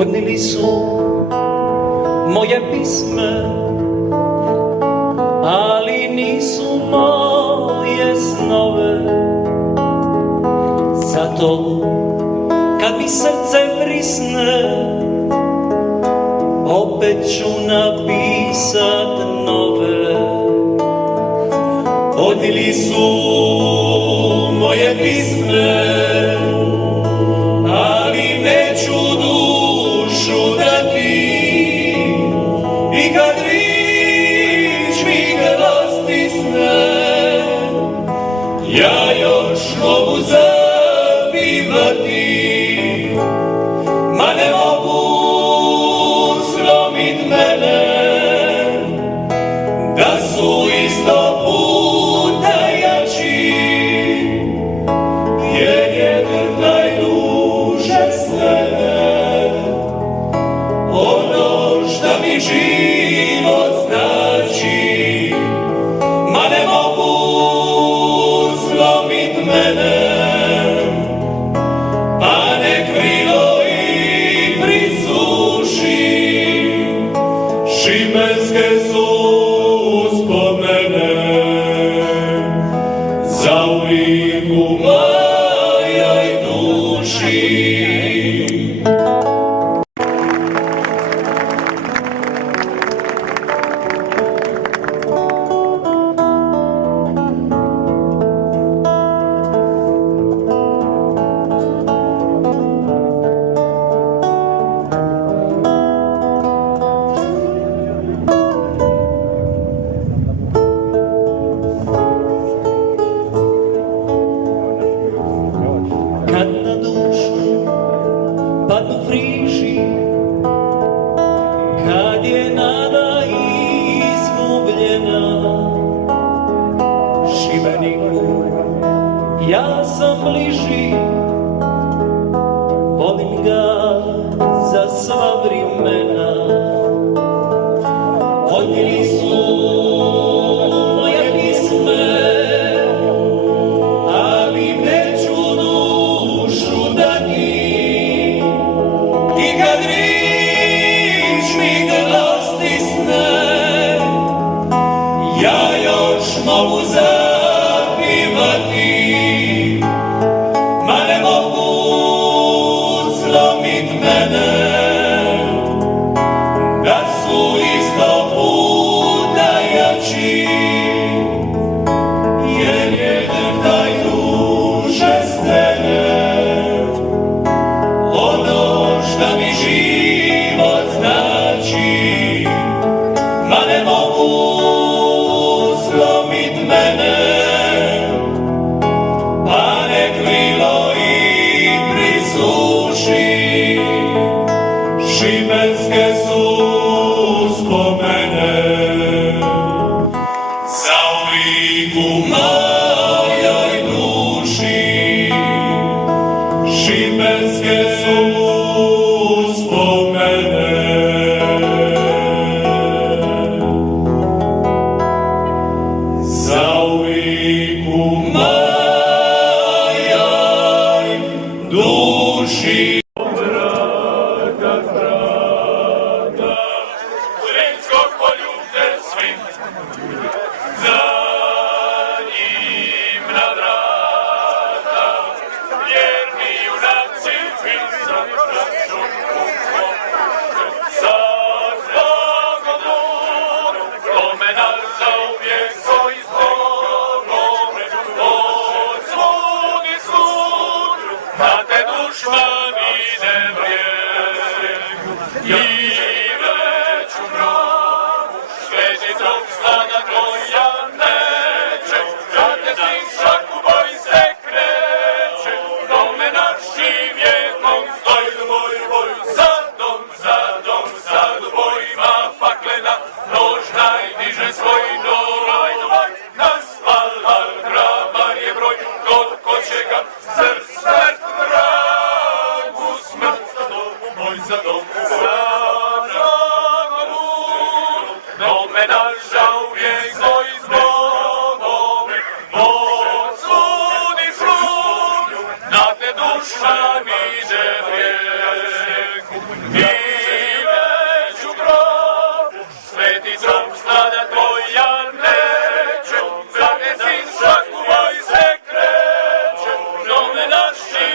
Odnili su moje pisme, ali nisu moje snove. Zato kad mi srce vrisne, opet ću napisat nove. Odnili su moje pisme, ali neću dušu dati. I kad rič mi glas stisne, ja još mogu zapivati. Ma ne mogu slomit mene, da su isto puta jači, jer je drtaj duše stene, ono šta mi život znači. Ma ne mogu slomit mene, pa nek krilo i prisuši. Šibenske su uspomene, zauvijek u mojoj duši. Kad na dušu padnu friži, kad je nada izgubljena, Šibeniku ja sam bliži, volim ga za sva vremena. Odnijeli su moje pisme, ali neću dušu dati. I kad rič mi glas stisne, ja još mogu zapivati. Ma ne mogu slomit mene, da su isto puta jači, jer je drtaj duše stene, ono šta mi život znači. Ma ne mogu slomit mene, pa nek krilo i prisuši. Šibenske su uspomene, zauvijek u mojoj duši. Šibenske su uspomene, zauvijek u mojoj duši. Zrinskog poljubte svim, za njim na vrata, vjerni junaci pisam račun kukom. Sad zbogom moru, tome nas zauvijek koji zbogom, od svud i svud, da te dušmani ne vrijeku. I već u grobu, svećicom slana tvoja neće, kad te sišak u boj se kreće, tome našim vijekom stoj tvoj boj. Zadom, zadom, sad u bojima paklena, nož najdiže svoj doj. Nas val, hrabar je broj, ko će ga smrt vragu, smrt za domu moj, za domu moj. Tome naša uvijek stoji zbogom, od svud i svud, na te duša niže vrijeku. ale nasz